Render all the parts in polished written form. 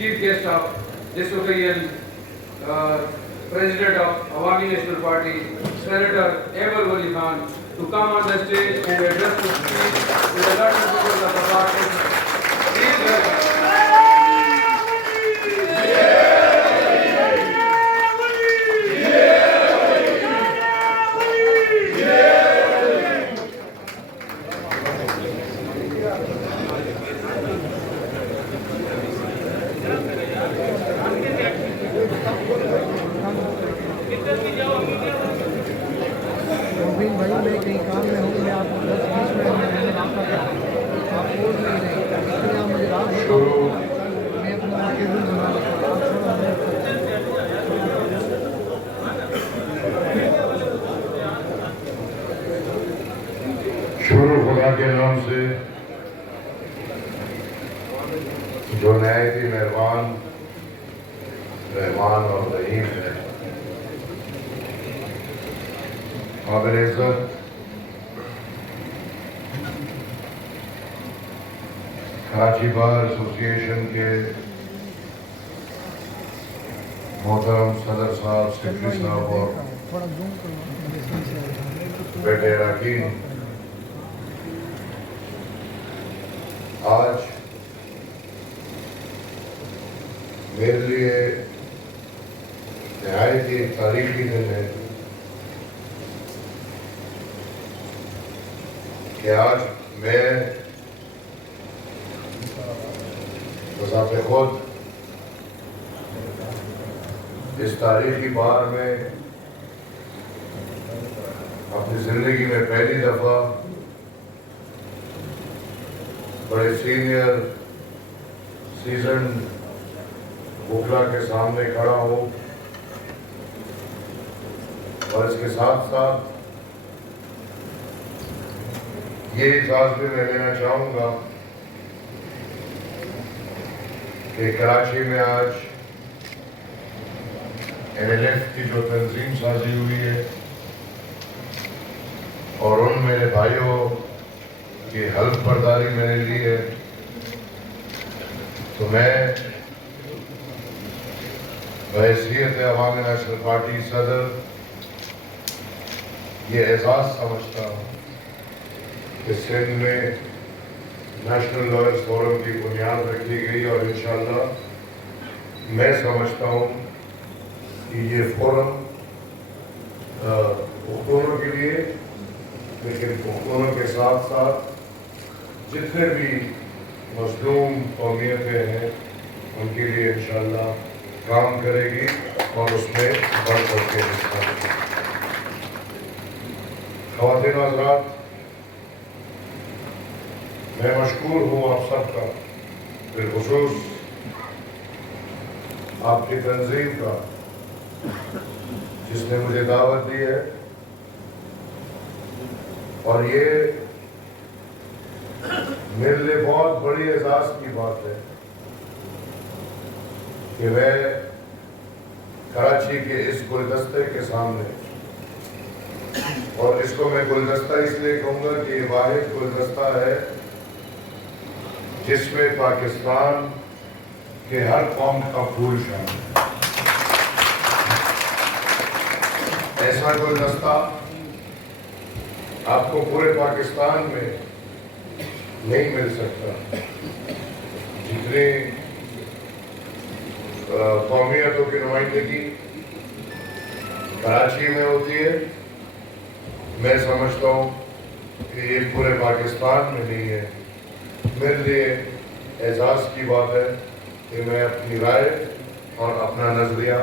chief guest of this occasion, President of Awami National Party, Senator Ahmed Wali Khan, to come on the stage and address the speech to the elected members of the party. Please welcome. भाई मैं कहीं काम में हूँ, मैं आपको 10-20 minute में मैंने रखा था, आप बोल नहीं रहे, इसलिए आप मुझे रात बताओ, मैं अपना शेड्यूल बना रखा हूँ, शुरू खुदा के नाम से जो नहायत ही मेहरबान, रहमान और रहीम है। काबिल इज़्ज़त कराची बार एसोसिएशन के मोहतरम सदर साहब, सेक्रेटरी साहब और बेटे अरकान, आज मेरे लिए नहायत ही तारीखी दिन है कि आज मैं बज़ाते खुद इस तारीखी बार में अपनी ज़िंदगी में पहली दफ़ा बड़े सीज़न वकला के सामने खड़ा हूँ और इसके साथ साथ ये इजाज़त भी मैं लेना चाहूँगा कि कराची में आज NLF की जो तंजीम साजी हुई है और उन मेरे भाइयों की हल्फ बर्दारी मैंने ली है, तो मैं बहैसियत अवामी नेशनल पार्टी सदर ये एजाज़ समझता हूँ कि सिंध में नेशनल लॉयर्स फोरम की बुनियाद रखी गई और इंशाअल्लाह मैं समझता हूँ कि ये फोरम हुकूमतों के लिए, लेकिन हुकूमतों के साथ साथ जितने भी मज़लूम कौमियतें हैं उनके लिए इंशाअल्लाह काम करेगी और उसमें बढ़ चढ़ के हिस्सा लेगी। ख़वातीन व हज़रात, मैं मशकूर हूँ आप सबका, बिलख़ुसूस आपकी तंजीम का जिसने मुझे दावत दी है, और ये मेरे लिए बहुत बड़ी एजाज़ की बात है कि मैं कराची के इस गुलदस्ते के सामने, और इसको मैं गुलदस्ता इसलिए कहूँगा कि ये वाहिद गुलदस्ता है जिसमें पाकिस्तान के हर कौम का फूल शामिल है। ऐसा गुलदस्ता आपको पूरे पाकिस्तान में नहीं मिल सकता। जितनी कौमियतों की नुमाइंदगी कराची में होती है, मैं समझता हूँ कि ये पूरे पाकिस्तान में नहीं है। मेरे लिए एजाज़ की बात है कि मैं अपनी राय और अपना नज़रिया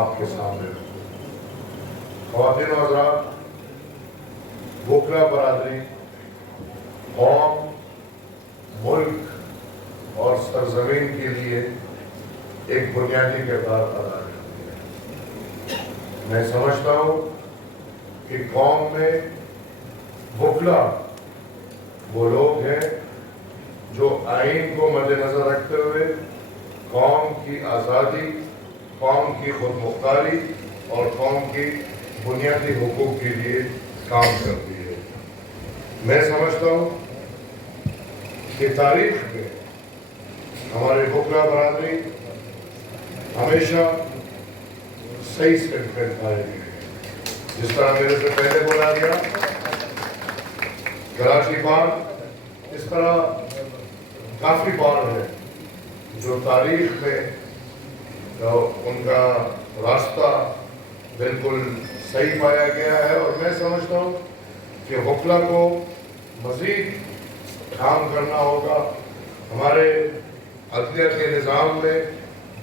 आपके सामने रखूँ। ख़वातीन व हज़रात, वकला बरादरी कौम, मुल्क और सरज़मीन के लिए एक बुनियादी किरदार अदा करती है। मैं समझता हूँ कि कौम में वकला वो लोग हैं जो आइन को मद्देनज़र रखते हुए कौम की आज़ादी, कौम की खुद मुख्तारी और कौम की बुनियादी हुकूक के लिए काम करती है। मैं समझता हूँ कि तारीख में हमारे वकला बरादरी हमेशा सही स्टेटमेंट पाएगी। जिस तरह मेरे से पहले बोला गया कराची बार, इस तरह काफी बार है जो तारीख में तो उनका रास्ता बिल्कुल सही पाया गया है। और मैं समझता हूँ कि वकला को मजीद काम करना होगा। हमारे अदलिया के निज़ाम में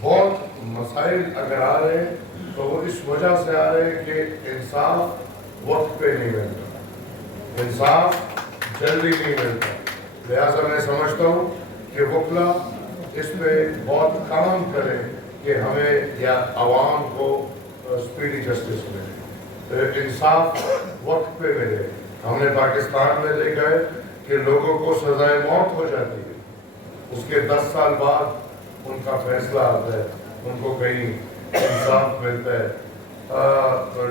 बहुत मसाइल अगर आ रहे हैं तो वो इस वजह से आ रहे हैं कि इंसाफ वक्त पे नहीं मिलता, इंसाफ जल्दी नहीं मिलता। लिहाजा मैं समझता हूँ कि वकला इस पे बहुत काम करें कि हमें या आवाम को स्पीडी जस्टिस मिले, इंसाफ वक्त पे मिले। हमने पाकिस्तान में देखा है कि लोगों को सजाए मौत हो जाती है, उसके 10 साल बाद उनका फैसला आता है, उनको कहीं इंसाफ मिलता है,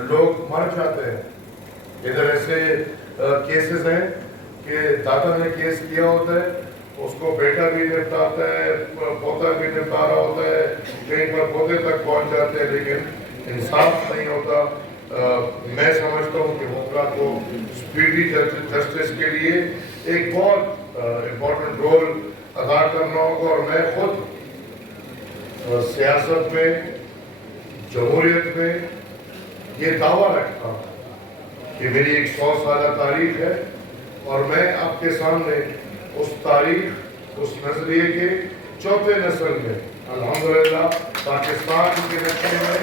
लोग मर जाते हैं। इधर ऐसे केसेस हैं कि दादा ने केस किया होता है, उसको बेटा भी निपटाता है, पोता भी निपटा रहा होता है, कहीं पर पोते तक पहुंच जाते हैं, लेकिन इंसाफ नहीं होता। मैं समझता हूँ कि वकला को स्पीडी जस्टिस के लिए एक बहुत इम्पोर्टेंट रोल अदा करना होगा। और मैं खुद सियासत में, जमहूरियत में ये दावा रखता हूँ कि मेरी एक 100 साल तारीख है और मैं आपके सामने उस तारीख, उस नजरिए के चौथे नस्ल में अल्हम्दुलिल्लाह पाकिस्तान के नक्शे में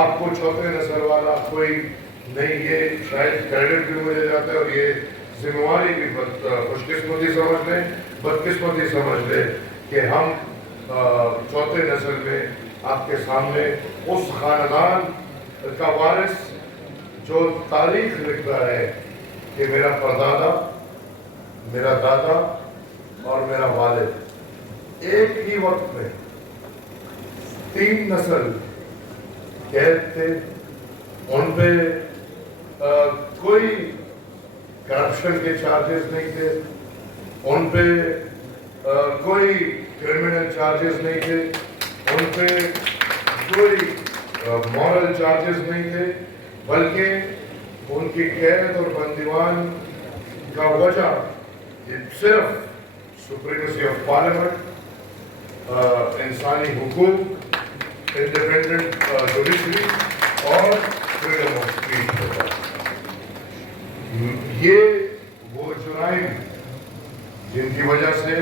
आपको चौथे नस्ल वाला कोई नहीं, ये शायद क्रेडिट भी मुझे जाता है और ये जिम्मेवारी भी खुशकिस्मती समझ लें, बदकिस्मती समझ लें कि हम चौथे नस्ल में आपके सामने उस खानदान का वारिस जो तारीख लिख रहा है कि मेरा परदादा, मेरा दादा और मेरा वालिद एक ही वक्त में 3 नस्ल कैद थे, उन पे कोई करप्शन के चार्जेस नहीं थे, उन पे कोई क्रिमिनल चार्जेस नहीं थे, उन पे कोई मॉरल चार्जेस नहीं थे, बल्कि उनकी कैद और बंदीवान का वजह सिर्फ सुप्रीमेसी ऑफ पार्लियामेंट, इंसानी हुकूक, इंडिपेंडेंट जुडिशरी और फ्रीडम ऑफ स्पीच होता। ये वो जुराइम जिनकी वजह से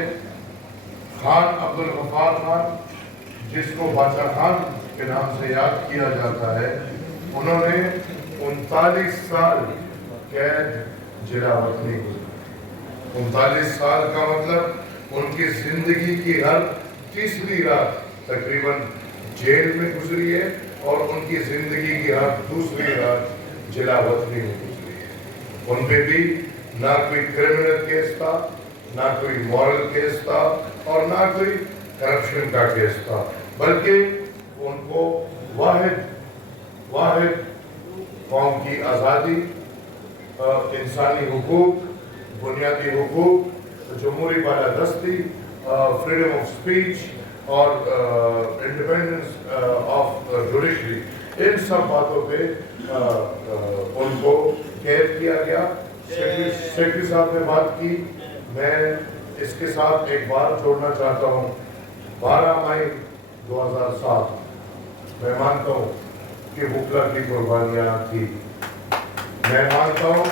खान अब्दुल गफ्फार खान, जिसको बादशाह खान के नाम से याद किया जाता है, उन्होंने 39 साल कैद जिला वतनी गुजारी। 39 साल का मतलब उनकी जिंदगी की हर तीसरी रात तकरीबन जेल में गुजरी है और उनकी जिंदगी की हर दूसरी रात जिला वतनी में गुजरी है। उन पे भी ना कोई क्रिमिनल केस था, ना कोई मॉरल केस था और ना कोई करप्शन का केस था, बल्कि उनको वाहिद कौम की आज़ादी, इंसानी हुकूक, बुनियादी हुकूक, जमहूरी बालादस्ती, फ्रीडम ऑफ स्पीच और इंडिपेंडेंस ऑफ जुडिशरी, इन सब बातों पे उनको कैद किया गया। सेक्रेटरी साहब ने बात की, मैं इसके साथ एक बात जोड़ना चाहता हूँ। 12 मई 2007 मैं मानता हूँ कि वकला की कुर्बानियाँ थी, मैं मानता हूँ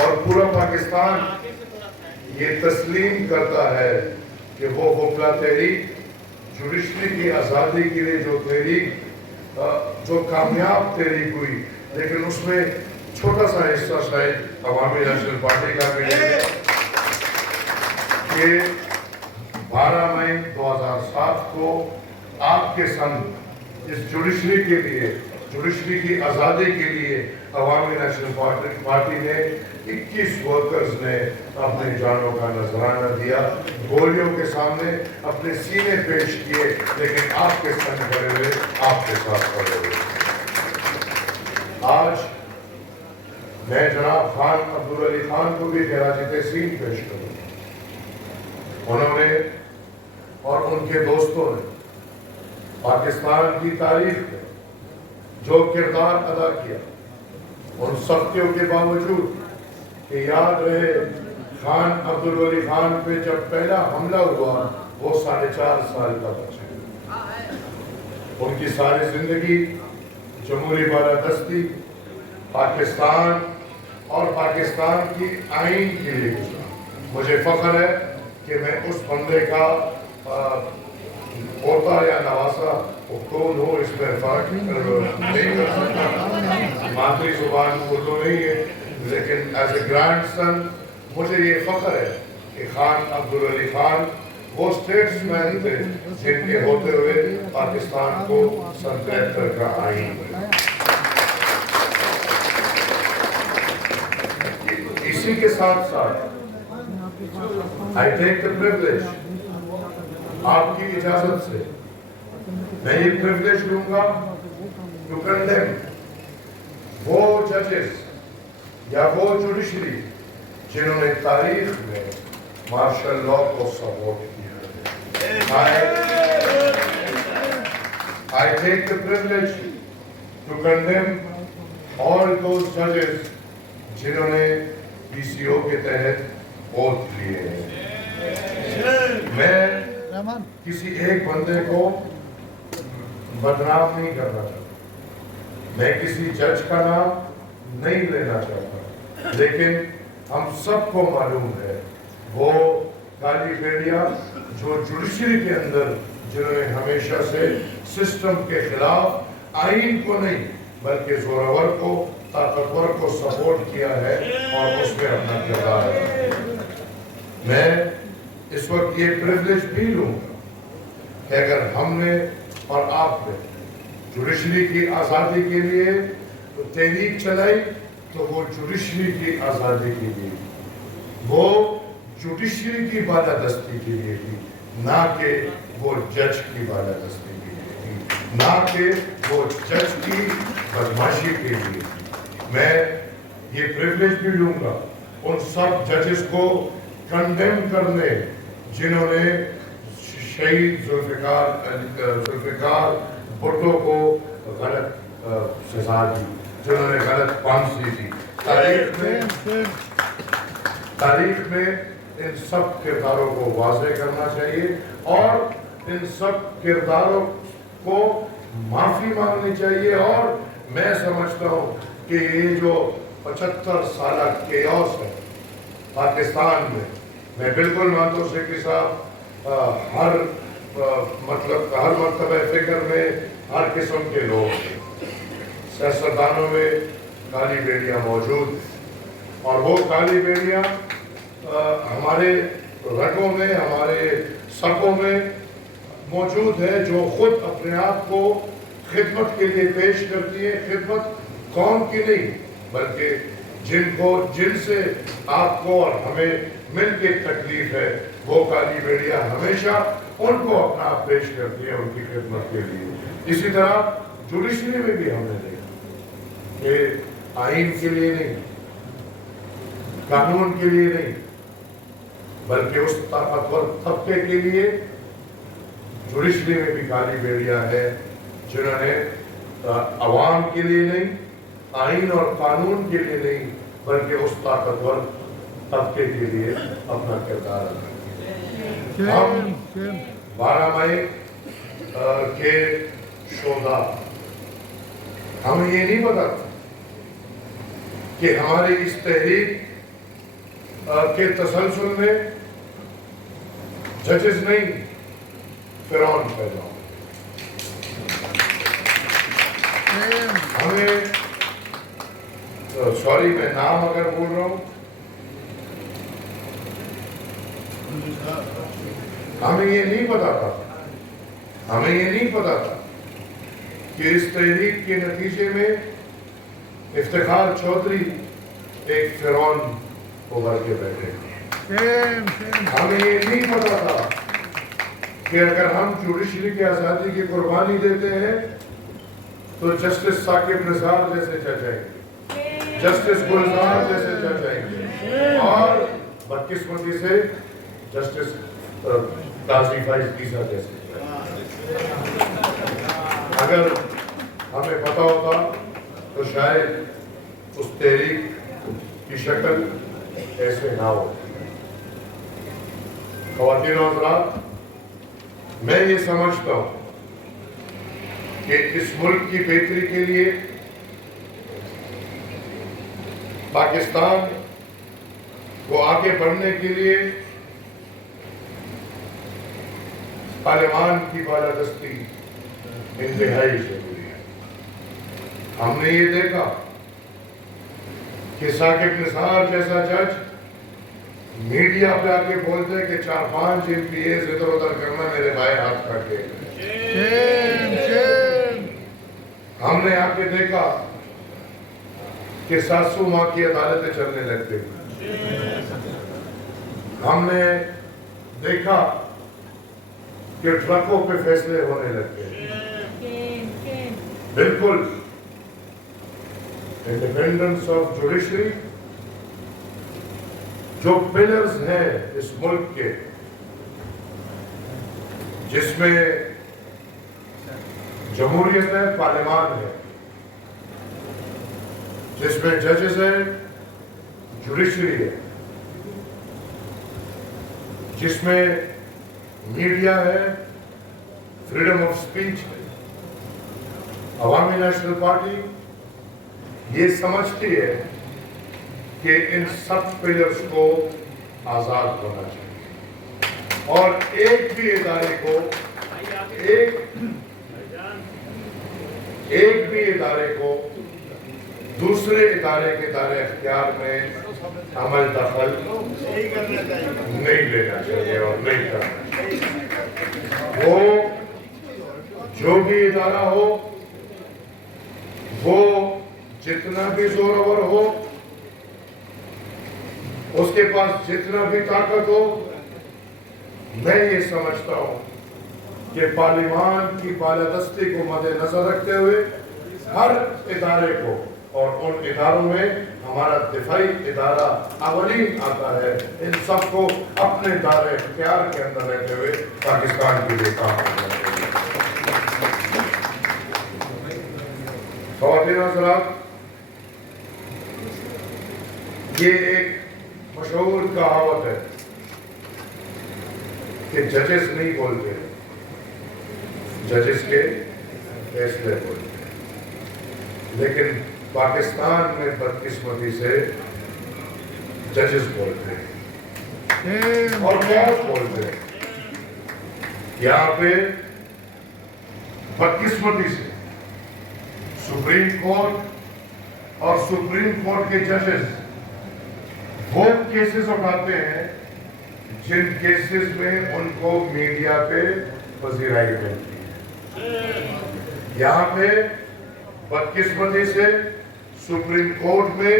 और पूरा पाकिस्तान ये तस्लीम करता है कि वो वकला तहरीक, जुडिशरी की आज़ादी के लिए जो तहरीक, जो कामयाब तहरीक हुई, लेकिन उसमें छोटा सा हिस्सा शायद अवामी नेशनल पार्टी का भी है कि 12 मई 2007 को आपके संग इस जुडिशरी के लिए, जुडिशरी की आज़ादी के लिए अवामी नेशनल पार्टी ने 21 वर्कर्स ने अपने जानों का नजराना दिया, गोलियों के सामने अपने सीने पेश किए, लेकिन आपके संग खड़े हुए, आपके साथ खड़े हुए। आज मैं जनाब खान अब्दुल अली खान को भी खराज तहसीन पेश करूँ انہوں نے اور ان کے دوستوں نے پاکستان کی تاریخ میں جو کردار ادا کیا، ان سختیوں کے باوجود کہ یاد رہے خان عبدالولی خان پہ جب پہلا حملہ ہوا وہ 4.5 سال کا بچہ، ان کی ساری زندگی جمہوری بالادستی، پاکستان اور پاکستان کی آئین کے لیے گزرا۔ مجھے فخر ہے کہ میں اس بندے کا پوتا یا نواسا کون ہوں، اس میں فرق نہیں کر سکتا، مادری زبان اردو نہیں ہے، لیکن ایز اے گرینڈ سن مجھے یہ فخر ہے کہ خان عبدالولی خان وہ اسٹیٹس مین تھے جن کے ہوتے ہوئے پاکستان کو سن 73 کا آئین ملا۔ اسی کے ساتھ ساتھ I take the privilege، آپ کی اجازت سے میں یہ privilege لوں گا to condemn وہ ججز یا وہ جوڈیشری جنہوں نے تاریخ میں مارشل لاء کو سپورٹ کیا۔ I take the privilege to condemn all those judges جنہوں نے PCO کے تحت ووٹ لیے ہیں۔ میں کسی ایک بندے کو بدنام نہیں کرنا چاہتا، میں کسی جج کا نام نہیں لینا چاہتا، لیکن ہم سب کو معلوم ہے وہ کالی بیڑیا جو جوڈیشری کے اندر جنہوں نے ہمیشہ سے سسٹم کے خلاف آئین کو نہیں بلکہ زورور کو، طاقتور کو سپورٹ کیا ہے اور اس میں اپنا کردار ہے۔ میں اس وقت یہ پریولیج بھی لوں گا کہ اگر ہم نے اور آپ نے جوڈیشری کی آزادی کے لیے تحریک چلائی تو وہ جوڈیشری کی آزادی کے لیے، وہ جوڈیشری کی بالادستی کے لیے تھی، نہ کہ وہ جج کی بالادستی کے لیے تھی، نہ کہ وہ جج کی بدماشی کے لیے تھی۔ میں یہ پریولیج بھی لوں گا ان سب ججز کو کنڈیم کرنے جنہوں نے شہید ذوالفقار بھٹو کو غلط سزا دی، جنہوں نے غلط پھانسی دی۔ تاریخ میں ان سب کرداروں کو واضح کرنا چاہیے اور ان سب کرداروں کو معافی مانگنی چاہیے، اور میں سمجھتا ہوں کہ یہ جو 75 سالہ کیوس ہے پاکستان میں بالکل مانتا ہوں سیکری صاحب ہر مرتبہ فکر میں ہر قسم کے لوگ ہیں، سیاستدانوں میں کالی بیڑیاں موجود ہیں، اور وہ کالی بیڑیاں ہمارے رگوں میں، ہمارے سکوں میں موجود ہے، جو خود اپنے آپ کو خدمت کے لیے پیش کرتی ہے، خدمت قوم کی نہیں بلکہ جن سے آپ کو اور ہمیں مل کے تکلیف ہے، وہ کالی بیڑیاں ہمیشہ ان کو اپنا آپ پیش کرتی ہے ان کی خدمت کے لیے۔ اسی طرح جوڈیشری میں بھی ہم نے دیکھا کہ آئین کے لیے نہیں، قانون کے لیے نہیں بلکہ اس طاقتور طبقے کے لیے جوڈیشری میں بھی کالی بیڑیاں ہے جنہوں نے عوام کے لیے نہیں، آئین اور قانون کے لیے نہیں بلکہ اس طاقتور طبقے کے لیے اپنا کردار ادا کیا۔ ہم 12 مئی کے شہداء، ہمیں یہ نہیں پتا تھا کہ ہماری اس تحریک کے تسلسل میں ججز نہیں فرعون پیدا ہوں۔ ہمیں سوری میں نام اگر بول رہا ہوں، ہمیں یہ نہیں پتا تھا کہ اس تحریک کے نتیجے میں افتخار چودھری ایک فرعون ابھر کے بیٹھے۔ ہمیں یہ نہیں پتا تھا کہ اگر ہم جوڈیشری کی آزادی کی قربانی دیتے ہیں تو جسٹس ثاقب نثار جیسے جج آئیں گے، جسٹس گلزار جیسے جج آئیں گے، اور بدقسمتی سے جسٹس ताज़ी फाइज कीसा कैसे अगर हमें पता होता तो शायद उस तहरीक की शक्ल ऐसे ना हो। ख़वातीन और हज़रात, मैं ये समझता हूँ कि इस मुल्क की बेहतरी के लिए पाकिस्तान को आगे बढ़ने के लिए पार्लियामान की बालादस्ती इंतहाई जरूरी है। हमने ये देखा कि साकिब निसार जैसा जज मीडिया पे आके बोलते हैं कि 4-5 MPAs इधर उधर करना मेरे भाई हाथ काटे। हमने आके देखा कि सासू माँ की अदालतें चलने लग गई। हमने देखा कि ट्रकों पे फैसले होने लग गए। बिल्कुल इंडिपेंडेंस ऑफ जुडिशरी जो पिलर्स हैं इस मुल्क के, जिसमें जमहूरियत है, पार्लियामान है, जिसमें जजेस है, जुडिशरी है, जिसमें मीडिया है, फ्रीडम ऑफ स्पीच है। अवामी नेशनल पार्टी ये समझती है कि इन सब पिलर्स को आजाद होना चाहिए और एक भी इदारे को एक भी इदारे को दूसरे इदारे के दायरे इख्तियार में अमल दखल नहीं लेना चाहिए और नहीं करना चाहिए। वो जो भी इदारा हो, वो जितना भी जोरावर हो, उसके पास जितना भी ताकत हो, मैं ये समझता हूं कि पार्लियामान की बालादस्ती को मद्देनजर रखते हुए हर इदारे को, और उन इदारों में हमारा दिफाई इदारा अवलीन आता है, इन सबको अपने दायरे इख्तियार के अंदर रहते हुए पाकिस्तान के लिए काम करना चाहिए। ख़वातीन हज़रात, ये एक मशहूर कहावत है कि जजेस नहीं बोलते, जजेस के फैसले बोलते हैं। लेकिन पाकिस्तान में बदकिस्मती से जजेस बोलते हैं और बहुत बोलते हैं। यहाँ पे बदकिस्मती से सुप्रीम कोर्ट और सुप्रीम कोर्ट के जजेस वो केसेस उठाते हैं जिन केसेस में उनको मीडिया पे पजीराई मिलती है। यहाँ पे बदकिस्मती से सुप्रीम कोर्ट में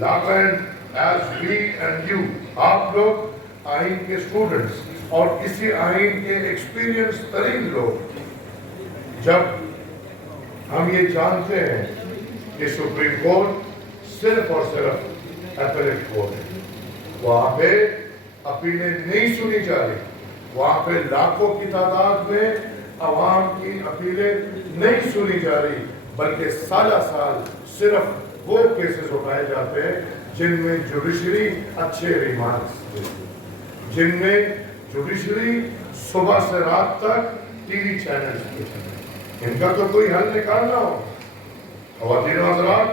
law and as we and you, आप लोग आइन के स्टूडेंट्स और किसी आइन के एक्सपीरियंस तरीन लोग, जब हम ये जानते हैं कि सुप्रीम कोर्ट सिर्फ और सिर्फ अपीलेट कोर्ट है, वहां पे अपीलें नहीं सुनी जा रही, वहां पे लाखों की तादाद में अवाम की अपीलें नहीं सुनी जा रही, बल्कि साल सिर्फ वो केसेस उठाए जाते हैं जिनमें जुडिशरी अच्छे रिमांड्स देती है, जिनमें जुडिशरी सुबह से रात तक टीवी चैनल्स देती है। इनका तो कोई हल निकालना हो। ख़वातीन और हज़रात,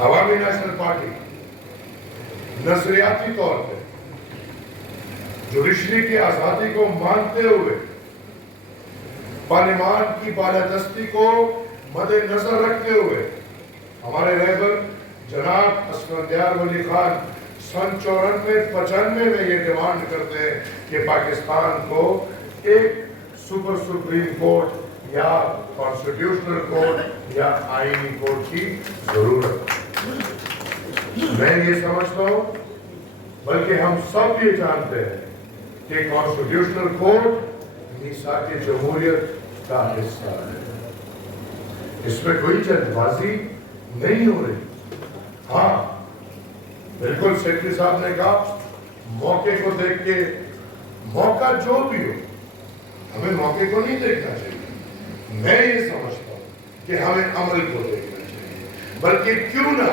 अवामी नेशनल पार्टी नजरियाती तौर पे जुडिशरी की आजादी को मानते हुए पार्लियामान की बालादस्ती को मद्देनजर रखते हुए हमारे रहबर जनाब असफंदियार वली खान सन 94-95 में ये डिमांड करते हैं कि पाकिस्तान को एक सुपर सुप्रीम कोर्ट या कॉन्स्टिट्यूशनल कोर्ट या आईनी कोर्ट की जरूरत है। मैं ये समझता हूँ, बल्कि हम सब ये जानते हैं कि कॉन्स्टिट्यूशनल कोर्ट मीसाक जमहूरियत का हिस्सा है, इसमें कोई जल्दबाजी नहीं हो रही। हाँ, बिल्कुल सेक्रेटरी साहब ने कहा मौके को देख के, मौका जो भी हो, हमें मौके को नहीं देखना चाहिए। मैं ये समझता हूं कि हमें अमल को देखना चाहिए, बल्कि क्यों ना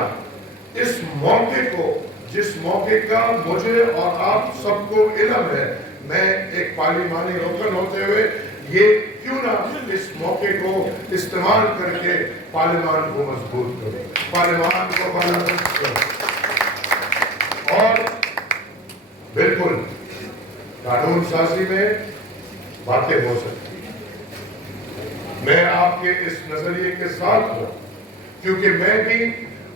इस मौके को, जिस मौके का मुझे और आप सबको इल्म है, मैं एक पार्लिमानी रुकन होते हुए ये क्यों ना इस मौके को इस्तेमाल करके पार्लिमान को मजबूत करें, पार्लिमान को मजबूत करें। और बिल्कुल कानून साजी में बातें हो सकती हैं, मैं आपके इस नजरिए के साथ हूं, क्योंकि मैं भी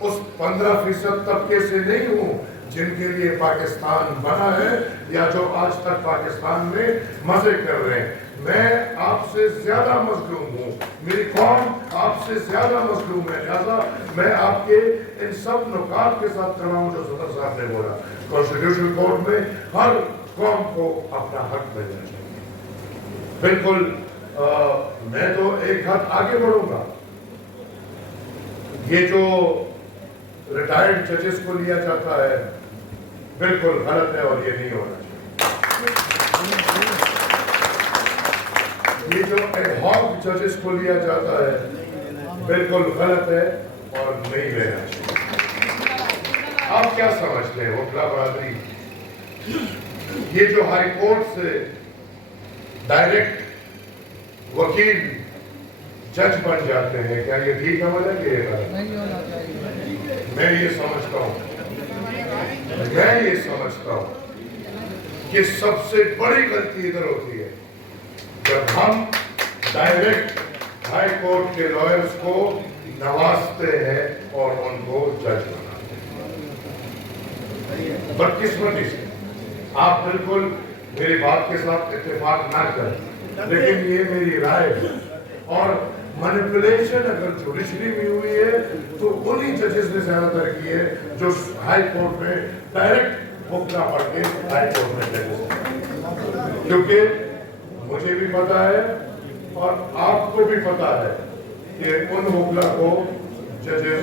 उस 15% तबके से नहीं हूं जिनके लिए पाकिस्तान बना है या जो आज तक पाकिस्तान में मजे कर रहे हैं। मैं आपसे ज्यादा मजलूम हूं, मेरी कौम आपसे ज्यादा मजलूम है, लिहाजा मैं आपके इन सब नुकात के साथ खड़ा हूं जो सदर साहब ने बोला। कॉन्स्टिट्यूशनल कोर्ट में हर कौम को अपना हक मिलना चाहिए। बिल्कुल मैं तो एक हाथ आगे बढ़ूंगा, ये जो रिटायर्ड जजेस को लिया जाता है बिल्कुल गलत है और ये नहीं होना चाहिए। ये जो एडहॉक जजेस को लिया जाता है बिल्कुल गलत है और नहीं लेना चाहिए। आप क्या समझते हैं वकील बरादरी, ये जो हाई कोर्ट से डायरेक्ट वकील जज बन जाते हैं, क्या ये ठीक अमल है कि ये गलत? नहीं होना चाहिए। मैं ये समझता हूं कि सबसे बड़ी गलती इधर होती है जब हम डायरेक्ट हाई कोर्ट के लॉयर्स को नवाजते हैं और उनको जज बनाते हैं। बदकिस्मती से आप बिल्कुल मेरी बात के साथ इत्तेफाक ना करें, लेकिन ये मेरी राय है। और मैनिपुलेशन अगर जुडिशरी में हुई है तो उन्हीं जजेस ने ज्यादातर की है जो हाई कोर्ट में डायरेक्ट बुकला पढ़ के हाई कोर्ट में जजेस, क्योंकि मुझे भी पता है और आपको भी पता है कि उन बुकला को जजेस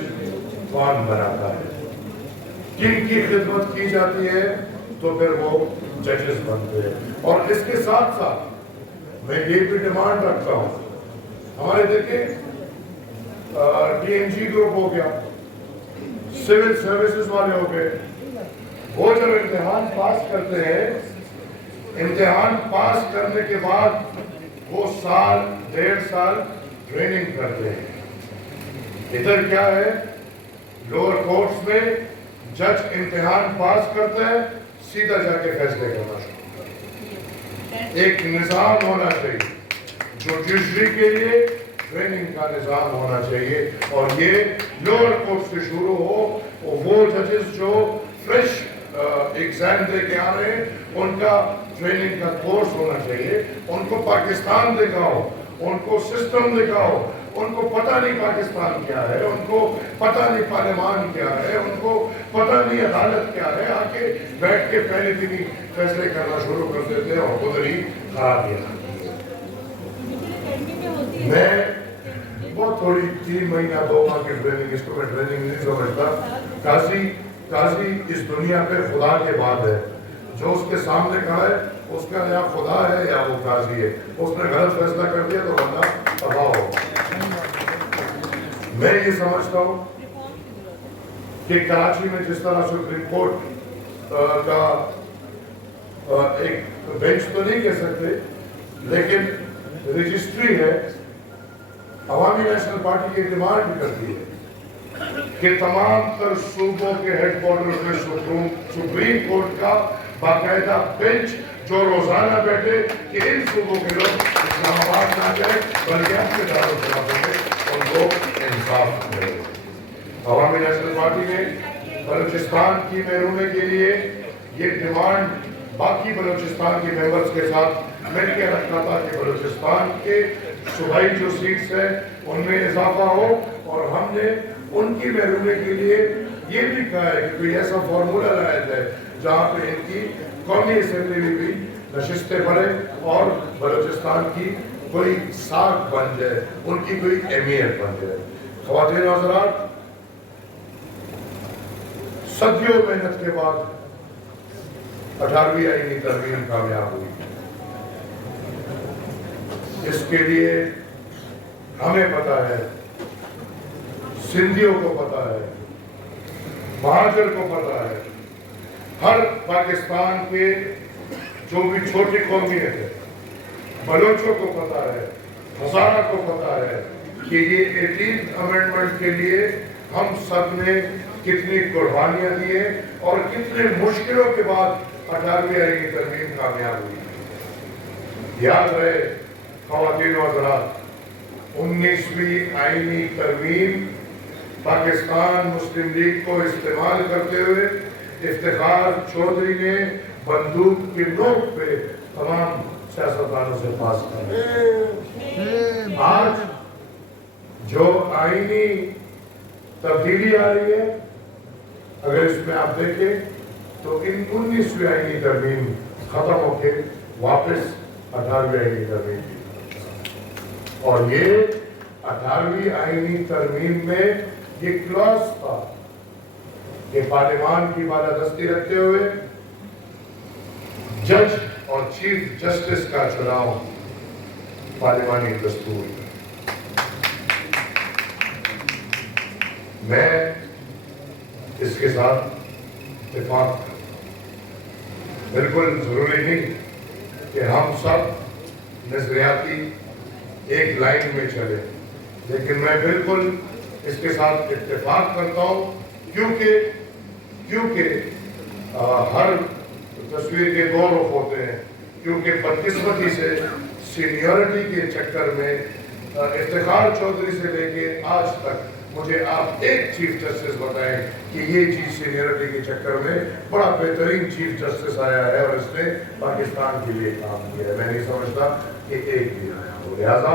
कौन बनाता है, किन की खिदमत की जाती है तो फिर वो जजेस बनते हैं। और इसके साथ साथ मैं ये भी डिमांड रखता हूं, हमारे देखिए DNG ग्रुप हो गया, सिविल सर्विसेज वाले हो गए, वो जब इम्तिहान पास करते हैं, इम्तिहान पास करने के बाद वो साल 1.5 साल ट्रेनिंग करते हैं। इधर क्या है, लोअर कोर्ट्स में जज इम्तिहान पास करते हैं, सीधा जाके फैसले करना शुरू करते हैं। एक निजाम होना चाहिए, जुडिशरी के लिए ट्रेनिंग का निजाम होना चाहिए और ये लोअर कोर्ट से शुरू हो। वो जजेस जो फ्रेश एग्जाम दे के आ रहे हैं उनका ट्रेनिंग का कोर्स होना चाहिए, उनको पाकिस्तान दिखाओ, उनको सिस्टम दिखाओ, उनको पता नहीं पाकिस्तान क्या है, उनको पता नहीं पार्लियामान क्या है, उनको पता नहीं अदालत क्या है, आके बैठ के पहले दिन ही फैसले करना शुरू कर देते हैं और उधर ही खराबियां आती है। मैं बहुत थोड़ी 3 महीना 2 माह की ट्रेनिंग, इसको मैं ट्रेनिंग नहीं समझता। काजी इस दुनिया पे खुदा के बाद है, जो उसके सामने खड़ा है उसका या खुदा है या वो काजी है, उसने गलत फैसला कर दिया तो बंदा तबाह हो। मैं ये समझता हूँ कि कराची में जिस तरह सुप्रीम कोर्ट का एक बेंच तो नहीं कह सकते, लेकिन रजिस्ट्री है, अवामी नेशनल पार्टी की डिमांड भी करती है कि तमाम तर सूबों के हेडक्वार्टर में सुप्रीम कोर्ट का बाकायदा बेंच जो रोजाना बैठे कि इन सूबों के लोग इस्लामाबाद ना जाए बल्कि अपने दारुल में उनको इंसाफ मिले। अवामी नेशनल पार्टी ने बलूचिस्तान की महरूमी के लिए ये डिमांड बाकी बलूचिस्तान के मेंबर्स के साथ मिल के रखा था कि बलूचिस्तान के सूबाई जो सीट्स है उनमें इजाफा हो, और हमने उनकी महरूमी के लिए ये भी कहा है कि कोई ऐसा फॉर्मूला लाया जाए जहाँ पे इनकी कौमी असेंबली में भी नशिस्तें बढ़े और बलूचिस्तान की कोई साख बन जाए, उनकी कोई अहमियत बन जाए। ख्वातीन और हज़रात, सदियों मेहनत के बाद 18वीं आईनी तरमीम कामयाब हुई। इसके लिए हमें पता है, सिंधियों को पता है, महाजर को पता है, हर पाकिस्तान के जो भी छोटी कौमियत है, बलोचों को पता है, हज़ारा को पता है कि ये 18th अमेंडमेंट के लिए हम सब ने कितनी कुर्बानियां दी है और कितने मुश्किलों के बाद 18वीं आईनी तरमीम कामयाब हुई। याद रहे ख़वातीन और हज़रात, 19वीं आईनी तरमीम पाकिस्तान मुस्लिम लीग को इस्तेमाल करते हुए इफ्तिखार चौधरी ने बंदूक की नोक पे तमाम सियासतदानों से पास कर। आज जो आईनी तब्दीली आ रही है, अगर इसमें आप देखें तो इन 19वीं आईनी तरमीम खत्म होके वापस 18वीं आईनी तरमीम की, और ये 18वीं आईनी तरमीम में ये क्लॉज था कि पार्लियामान की बालादस्ती रखते हुए जज और चीफ जस्टिस का चुनाव पार्लियामानी दस्तूर। मैं इसके साथ इत्तेफाक, बिल्कुल जरूरी नहीं कि हम सब नजरियाती एक लाइन में चले, लेकिन मैं बिल्कुल इसके साथ इत्तेफाक करता हूं क्योंकि हर तस्वीर के दो रुख होते हैं। क्योंकि बदकिस्मती से सीनियरिटी के चक्कर में इफ्तिखार चौधरी से लेके आज तक मुझे आप एक चीफ जस्टिस बताएं कि ये चीज सीनियरिटी के चक्कर में बड़ा बेहतरीन चीफ जस्टिस आया है और इसने पाकिस्तान के लिए काम किया है। मैं नहीं समझता कि एक भी आया हो। लिहाजा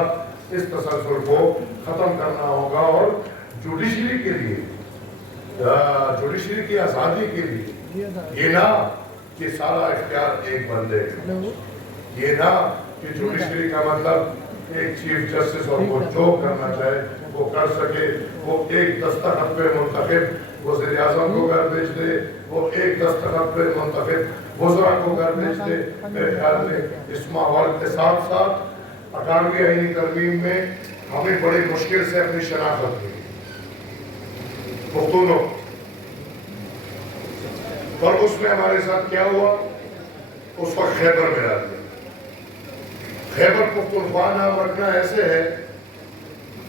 इस तसलसल को खत्म करना होगा और जुडिशरी के लिए, जुडिशरी की आज़ादी के लिए ये ना कि सारा इख्तियार एक बंदे, ये ना कि जुडिशरी का मतलब एक चीफ जस्टिस और वो जो करना चाहे वो कर सके, वो एक दस्तखत पे मुंतखब वज़ीर आज़म को घर भेज दे, वो एक दस्तखत पे मुंतखब वज़रा को घर भेज दे। मेरे ख्याल में इस माहौल के साथ साथ 18वीं आईनी तरमीम में हमें बड़ी मुश्किल से अपनी शनाख्त मिली पुख्तूनों, और उसमें हमारे साथ क्या हुआ, उस वक्त खैबर में डाल दिया। खैबर पख्तूनख्वा नाम रखना ऐसे है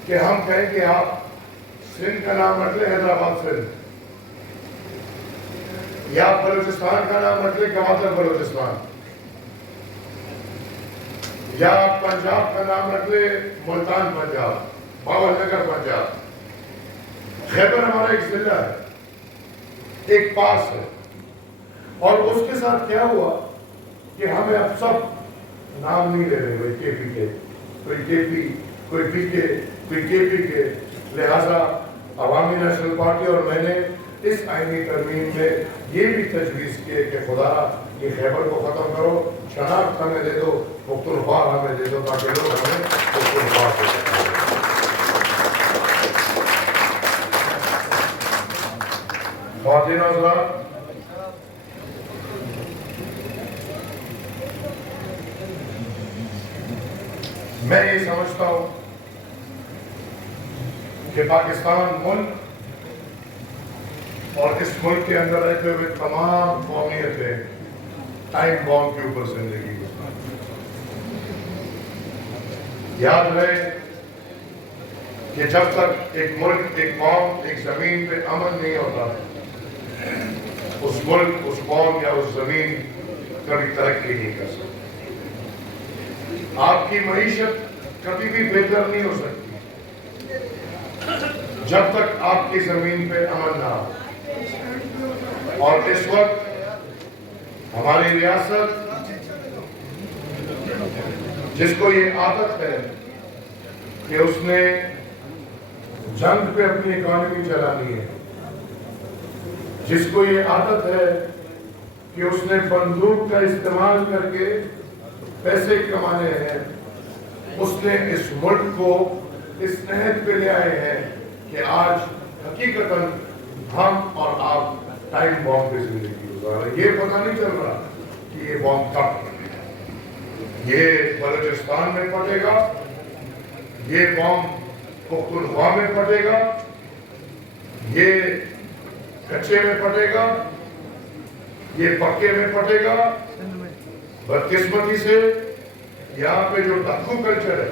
कि हम कहें कि आप सिंध का नाम रख ले हैदराबाद सिंध, या बलूचिस्तान का नाम रख ले गवादर बलूचिस्तान, या आप पंजाब का नाम रख ले मुल्तान पंजाब, बावलनगर पंजाब। खैबर हमारा एक जिला है, एक पास है, और उसके साथ क्या हुआ कि हमें अब सब नाम नहीं ले रहे, कोई केपी के, कोई केपी, कोई पीके, कोई केपी के। लिहाजा अवामी नेशनल पार्टी और मैंने इस आईनी तरमीम में ये भी तजवीज़ किए कि खुदा ये खैबर को ख़त्म करो, शनाख्त हमें दे दो, पुख्तूनख्वा हमें दे दो, ताकि लोग हमें पुख्तूनख्वा से ख़वातीन और हज़रात, मैं ये समझता हूं कि पाकिस्तान मुल्क और इस मुल्क के अंदर रहते हुए तमाम कौमियतें टाइम बॉम्ब के ऊपर जिंदगी गुजारती। याद रहे कि जब तक एक मुल्क, एक कौम, एक जमीन पे अमन नहीं होता, उस मुल्क, उस कौम या उस जमीन कभी तरक्की नहीं कर सकती। आपकी मईशत कभी भी बेहतर नहीं हो सकती जब तक आपकी जमीन पे अमन ना हो। और इस वक्त हमारी रियासत, जिसको ये आदत है कि उसने जंग पे अपनी इकोनॉमी चलानी है, जिसको ये आदत है कि उसने बंदूक का इस्तेमाल करके पैसे कमाने हैं, उसने इस मुल्क को इस नहज पे ले आए हैं कि आज हकीकतन हम और आप टाइम बॉम्ब पे जिंदगी गुजार रहे। ये पता नहीं चल रहा कि ये बॉम्ब कब ये बलूचिस्तान में फटेगा, ये बॉम्ब पुख्तूनख्वा में फटेगा, ये कच्चे में फटेगा, ये पक्के में फटेगा। बदकिस्मती से यहाँ पे जो डाकू कल्चर है,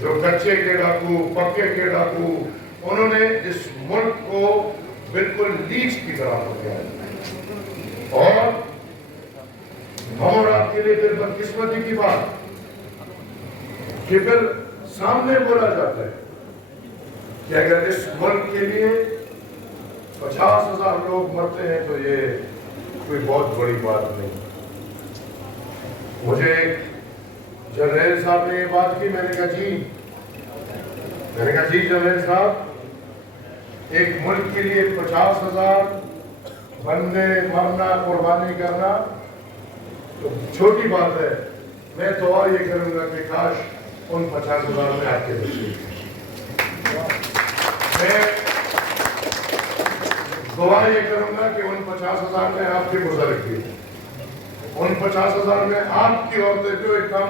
जो कच्चे के डाकू, पक्के के डाकू, उन्होंने इस मुल्क को बिल्कुल लीच की तरह पकड़ा है। और हम और आपके लिए फिर बदकिस्मती की बात कि फिर सामने बोला जाता है कि अगर इस मुल्क के लिए 50,000 लोग मरते हैं तो ये कोई बहुत बड़ी बात नहीं। मुझे जनरल साहब ने ये बात की, मैंने कहा जी जनरल साहब, एक मुल्क के लिए 50,000 बनने, मरना, कुर्बानी करना तो छोटी बात है। मैं दुआ ये करूंगा कि काश उन 50,000 में आपके बच्चे, मैं दुआ ये करूंगा कि उन 50,000 में आपके बुजुर्ग भी, उन 50,000 में आपकी औरतें जो एक कम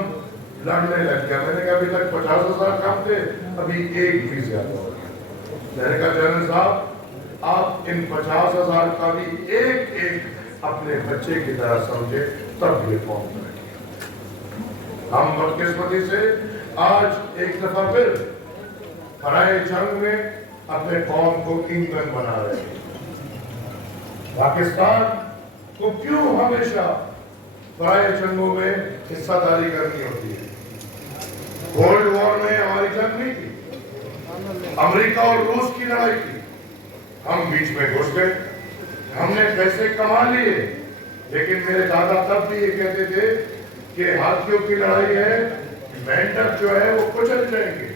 लड़ने लग गया। मैंने कहा अभी तक 50,000 कम थे, अभी एक भी ज्यादा हो गया। मैंने कहा जनरल साहब, आप इन 50,000 का भी एक एक अपने बच्चे की तरह समझे, तब ये कौम करेंगे। हम बदकिस्मती से आज एक दफा फिर फराए जंग में अपने कौम को ईंधन बना रहे हैं। पाकिस्तान को क्यों हमेशा फराए जंगों में हिस्सादारी करनी होती है? कोल्ड वॉर में हमारी जंग नहीं थी, अमेरिका और रूस की लड़ाई थी, हम बीच में घुस गए, हमने पैसे कमा लिए। लेकिन मेरे दादा तब भी ये कहते थे कि हाथियों की लड़ाई है, मेंढक जो है वो कुचल जाएंगे।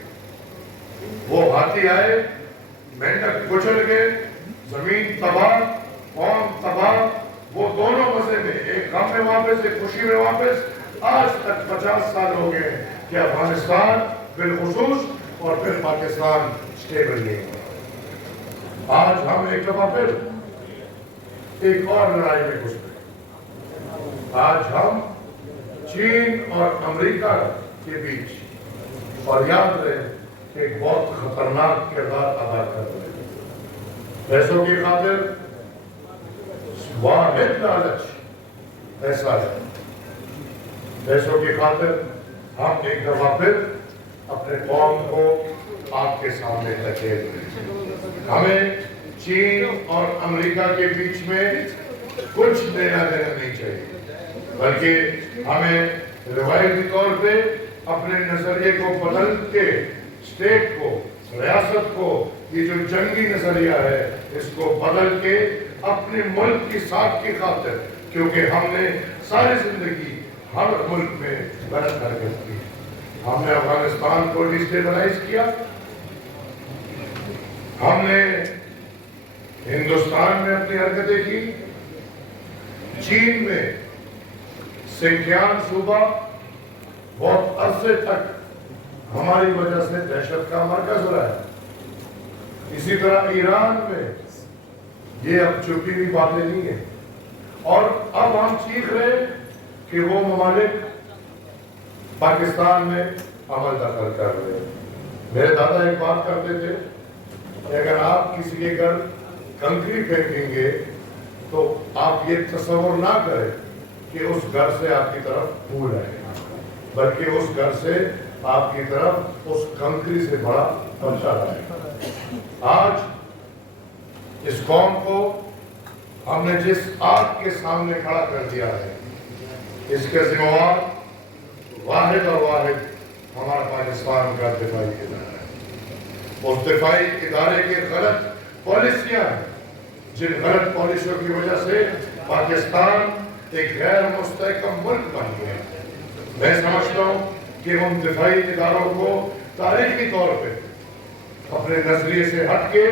वो हाथी आए, मेंढक कुचल गए, जमीन तबाह, कौम तबाह। वो दोनों मजे में, एक गम में वापस, एक खुशी में वापस। आज तक 50 साल हो गए कि अफगानिस्तान बिलखुसूस और फिर पाकिस्तान स्टेबल नहीं हुआ। आज हम एक दफा फिर एक और लड़ाई में घुस गए। आज हम चीन और अमेरिका के बीच, और याद रहे, एक बहुत खतरनाक किरदार अदा कर रहे हैं। पैसों की खातिर वाहिद लालच ऐसा है, पैसों की खातिर हम एक दफा फिर अपने कौम को आपके सामने धकेल रहे हैं। हमें चीन और अमेरिका के बीच में कुछ लेना देना नहीं चाहिए, बल्कि हमें रिवायती तौर पे अपने नजरिए को बदल के स्टेट को, रियासत को, ये जो जंगी नजरिया है, इसको बदल के अपने मुल्क की साख की खातिर, क्योंकि हमने सारी जिंदगी हर मुल्क में गलत हरकत की। हमने अफगानिस्तान को डिस्टेबलाइज किया, हमने हिंदुस्तान में अपनी हरकतें की, चीन में सिंकियान सूबा बहुत अरसे तक हमारी वजह से दहशत का मरकज रहा है। इसी तरह ईरान में ये अब छुपी हुई बातें नहीं है, और अब हम सीख रहे कि वो ममालिक पाकिस्तान में अमल दखल कर रहे हैं। मेरे दादा एक बात करते थे कि अगर आप किसी के घर कंकरी फेंकेंगे तो आप ये तस्वर ना करें कि उस घर से आपकी तरफ फूल आएगा, बल्कि उस घर से आपकी तरफ उस कंकरी से बड़ा पत्थर आएगा। आज इस कौम को हमने जिस आग के सामने खड़ा कर दिया है, इसके जिम्मेवार वाहिद और वाहिद हमारा पाकिस्तान का दिफाई इदारा है। उस दिफाई इदारे की गलत पॉलिसियां हैं, जिन गलत पॉलिसियों की वजह से पाकिस्तान एक गैर मुस्तहकम मुल्क बन गया। मैं समझता हूँ कि उन दिफाई इदारों को तारीखी तौर पे अपने नजरिए से हट के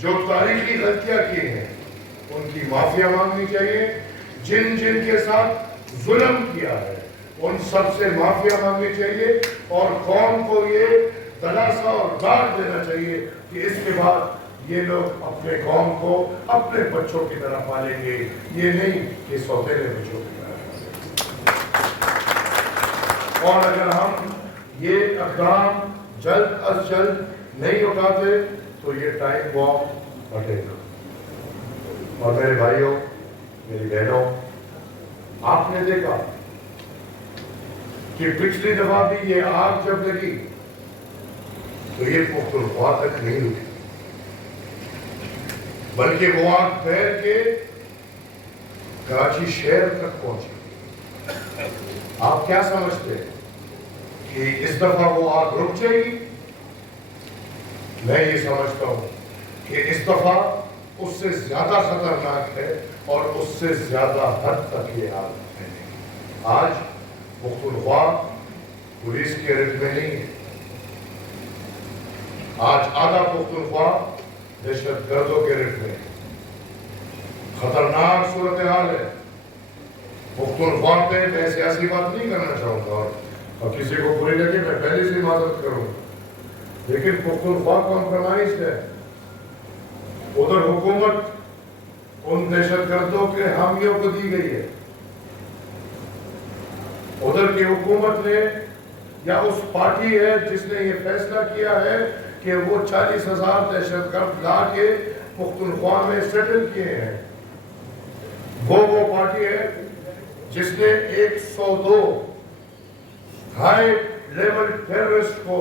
जो तारीखी गलतियां की हैं उनकी माफिया मांगनी चाहिए। जिन जिन के साथ जुल्म किया है उन सब से माफिया मांगनी चाहिए, और कौम को ये दलासा और दाद देना चाहिए कि इसके बाद ये लोग अपने कौम को अपने बच्चों की तरह पालेंगे, ये नहीं कि सौतेले बच्चों की तरह। اور اگر ہم یہ اقدام جلد از جلد نہیں اٹھاتے تو یہ ٹائم بام پھٹے گا. اور میرے بھائیوں، میری بہنوں، آپ نے دیکھا کہ پچھلی دفعہ بھی یہ آگ جب لگی تو یہ پختونخوا تک نہیں رکی، بلکہ وہ آگ پھیل کے کراچی شہر تک پہنچی. آپ کیا سمجھتے ہیں کہ اس دفعہ وہ آگ رک جائے گی؟ میں یہ سمجھتا ہوں کہ اس دفعہ اس سے زیادہ خطرناک ہے اور اس سے زیادہ حد تک یہ آگ پھیلے گی. آج پختونخوا پولیس کے ریٹ میں نہیں ہے. آج آدھا پختونخوا دہشت گردوں کے ریٹ میں ہے. خطرناک صورتحال ہے. پختونخوا پہ میں سیاسی بات نہیں کرنا چاہوں گا اور کسی کو بری لگے میں پہلے سے معذرت کروں، لیکن پختونخوا کمپرومائز ہے. ادھر حکومت ان دہشت گردوں کے حامیوں کو دی گئی ہے. ادھر کی حکومت نے یا اس پارٹی ہے جس نے یہ فیصلہ کیا ہے کہ وہ 40,000 دہشت گرد لا کے پختونخوا میں سیٹل کیے ہیں. وہ پارٹی ہے جس نے 102 ہائی لیول ٹیررسٹ کو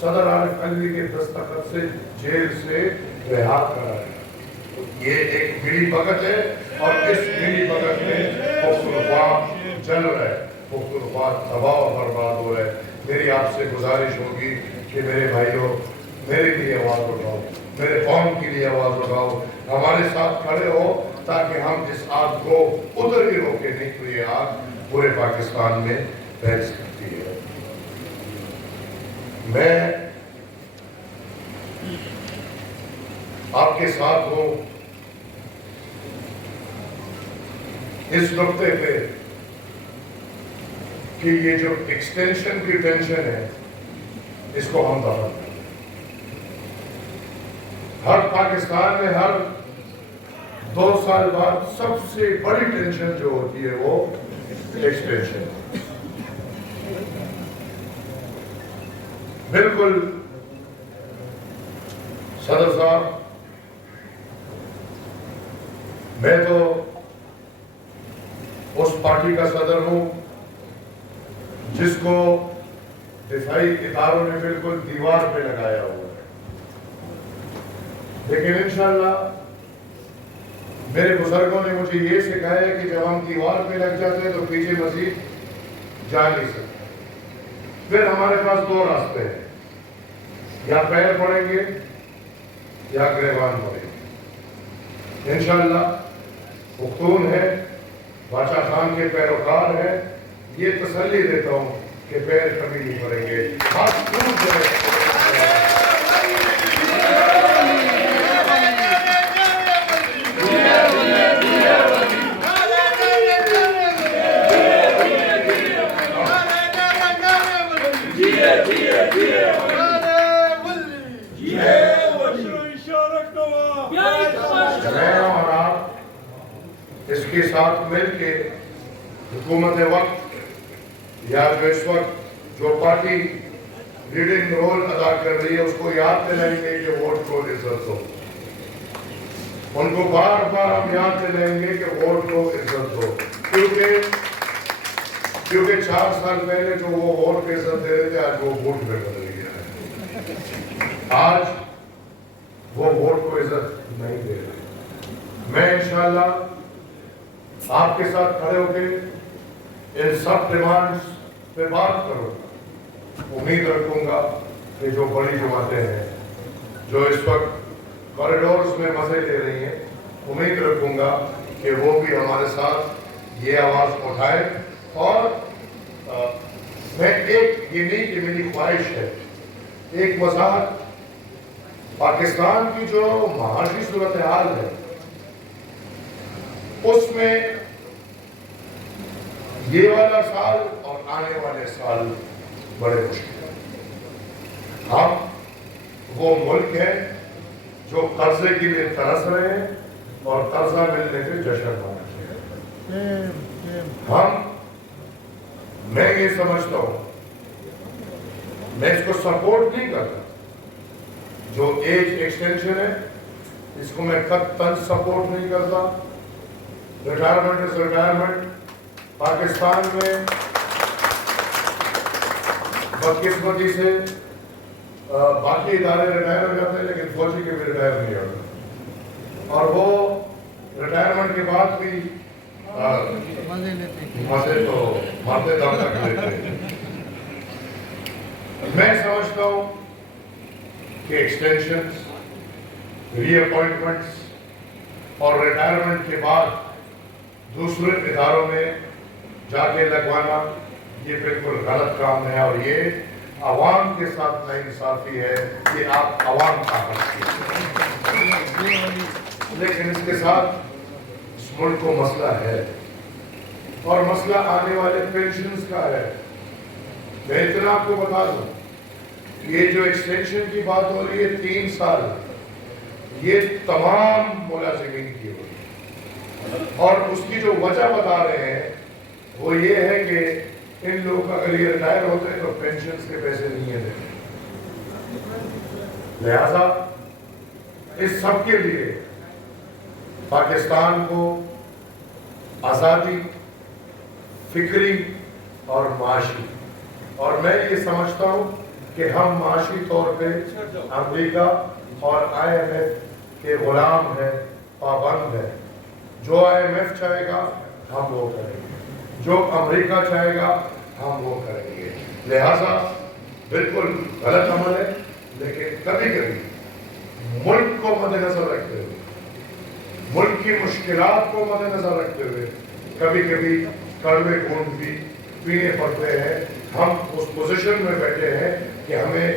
صدر عارف علوی کے دستخط سے جیل سے رہا کرا ہے. یہ ایک ملی بھگت ہے اور اس ملی بھگت میں پختونخوا جل رہا ہے، پختونخوا تباہ و برباد ہو رہا ہے. میری آپ سے گزارش ہوگی کہ میرے بھائیوں، میرے لیے آواز اٹھاؤ، میرے قوم کے لیے آواز اٹھاؤ، ہمارے ساتھ کھڑے ہو تاکہ ہم اس آگ کو ادھر ہی روکے، نہیں تو یہ آگ پورے پاکستان میں پھیل سکتی ہے. میں آپ کے ساتھ ہوں اس نقطے پہ کہ یہ جو ایکسٹینشن کی ٹینشن ہے اس کو ہم دفع کریں. ہر پاکستان میں ہر 2 سال بعد سب سے بڑی ٹینشن جو ہوتی ہے وہ ایکسٹینشن. بالکل صدر صاحب، میں تو اس پارٹی کا صدر ہوں جس کو دفاعی اداروں نے بالکل دیوار پہ لگایا ہوا ہے، لیکن انشاءاللہ میرے بزرگوں نے مجھے یہ سکھایا ہے کہ جب ہم دیوار پہ لگ جاتے ہیں تو پیچھے مزید جا نہیں سکتے. پھر ہمارے پاس 2 راستے ہیں، یا پیر پڑیں گے یا گریبان پڑیں گے. انشاءاللہ پختون ہے، بادشاہ خان کے پیروکار ہے، یہ تسلی دیتا ہوں کہ پیر کبھی نہیں پڑیں گے. میں اور آپ اس کے ساتھ مل کے حکومت وقت یا جو اس وقت جو پارٹی لیڈنگ رول ادا کر رہی ہے اس کو یاد دلائیں گے کہ ووٹ کو عزت دو. ان کو بار بار ہم یاد دلائیں گے کہ ووٹ کو عزت دو، کیونکہ 4 سال پہلے جو وہ ووٹ کو عزت دے رہے تھے آج وہ ووٹ میں بدل گیا ہے. آج وہ ووٹ کو عزت نہیں دے رہے. میں انشاءاللہ آپ کے ساتھ کھڑے ہو کے ان سب ڈیمانڈز پہ بات کروں گا. امید رکھوں گا کہ جو بڑی جماعتیں ہیں جو اس وقت کوریڈورز میں مزے لے رہی ہیں، امید رکھوں گا کہ وہ بھی ہمارے ساتھ یہ آواز اٹھائے. اور میں یہ نہیں کہ میری خواہش ہے، ایک وضاحت، پاکستان کی جو معاشی صورتحال ہے اس میں یہ والا سال اور آنے والے سال بڑے مشکل ہیں. ہم وہ ملک ہیں جو قرضے کے لیے ترس رہے ہیں اور قرضہ ملنے پہ جشن منا رہے ہیں. ہم मैं ये समझता हूँ, मैं इसको सपोर्ट नहीं करता, जो एज एक्सटेंशन है इसको मैं कतई सपोर्ट नहीं करता। Retirement is retirement. पाकिस्तान में बदकिस्मती से बाकी इदारे रिटायर हो जाते हैं, लेकिन फौजी के भी रिटायर नहीं होते, और वो रिटायरमेंट के बाद भी मजे लेते हैं। मजे तो मरते दम तक लेते हैं। मैं समझता हूँ कि एक्सटेंशंस, रीअपॉइंटमेंट्स और रिटायरमेंट के बाद दूसरे इदारों में जाके लगवाना ये बिल्कुल गलत काम है, और ये आवाम के साथ नाइंसाफी है। ये आप आवाम का हक है, लेकिन इसके साथ इस मुल्क को मसला है, और मसला आने वाले पेंशन्स का है। मैं इतना आपको बता दूं, ये जो एक्सटेंशन की बात हो रही है 3 साल, ये तमाम मुलाजिमीन की हो रही है, और उसकी जो वजह बता रहे हैं वो ये है कि इन लोगों का अगर ये रिटायर होते हैं तो पेंशन के पैसे नहीं है देते। लिहाजा इस सब के लिए पाकिस्तान को आज़ादी फिक्री और माशी, और मैं ये समझता हूँ कि हम माशी तौर पे अमेरिका और IMF के गुलाम हैं, पाबंद हैं। जो IMF चाहेगा हम वो करेंगे, जो अमेरिका चाहेगा हम वो करेंगे। लिहाजा बिल्कुल गलत अमल है, लेकिन कभी कभी मुल्क को मद्देनजर रखते हुए, मुल्क की मुश्किलात को मद्देनजर रखते हुए कभी कभी कड़वे खून भी पीने पड़ते हैं। हम उस पोजीशन में बैठे हैं कि हमें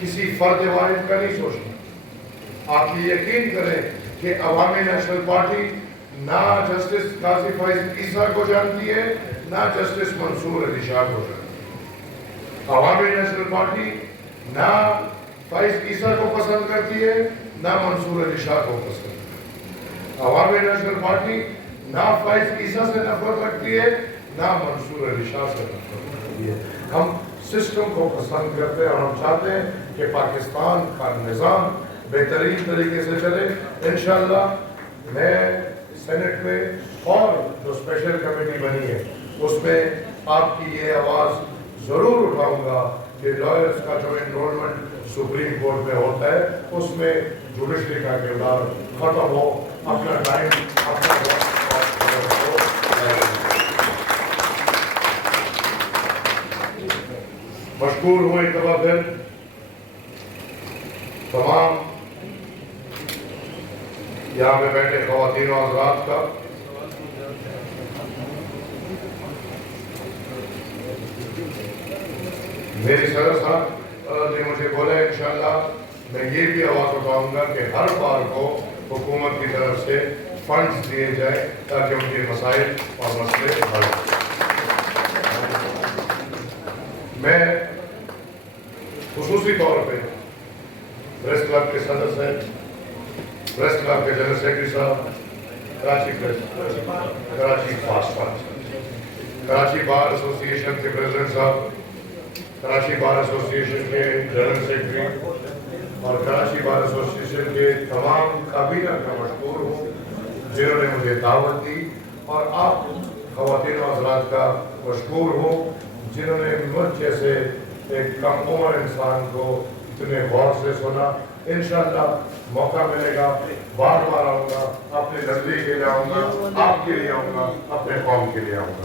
किसी फर्द वाहिद का नहीं सोचना। आप ये यकीन करें कि अवामी नेशनल पार्टी ना जस्टिस काजी फैज ईसा को जानती है, ना जस्टिस मंसूर अली शाह को जानती है। अवामी नेशनल पार्टी ना फैज ईसा को पसंद करती है, ना मंसूर अली शाह को पसंद करती है। अवामी नेशनल पार्टी ना फैज ईसा से नफरत रखती है, ना मंसूर अली शाह से नफरत रखती है। हम सिस्टम को पसंद करते हैं, और हम चाहते हैं कि पाकिस्तान का निज़ाम बेहतरीन तरीके से चले। इंशाअल्लाह मैं सेनेट में और जो स्पेशल कमेटी बनी है उसमें आपकी ये आवाज़ ज़रूर उठाऊंगा कि लॉयर्स का जो एनरोलमेंट सुप्रीम कोर्ट में होता है उसमें जुडिशरी का किरदार खत्म हो, अपना टाइम अपना वक्त मशकूर हूँ एक दफा फिर तमाम यहाँ पे बैठे ख़वातीन और हज़रात का। मेरे सदर साहब ने मुझे बोला इंशाअल्लाह मैं ये भी आवाज़ उठाऊंगा कि हर बार को हुकूमत की तरफ से फंड्स दिए जाए ताकि उनके मसाइल और मसले हल हो। मैं खुसूसी तौर पे प्रेस क्लब के सदर साहब, प्रेस क्लब के जनरल सेक्रेटरी साहब, कराची बार एसोसिएशन के प्रेसिडेंट साहब, कराची बार एसोसिएशन के जनरल सेक्रेटरी और कराची बार एसोसिएशन के तमाम काबीना का मशकूर हूँ जिन्होंने मुझे दावत दी, और आप ख़वातीन और हज़रात का मशकूर हूँ जिन्होंने मुझ जैसे एक कम उम्र इंसान को इतने गौर से सुना। इंशाअल्लाह मौका मिलेगा बार बार आऊँगा, अपने नजदीक के लिए आऊँगा, आपके लिए आऊँगा, अपने कौम के लिए आऊँगा।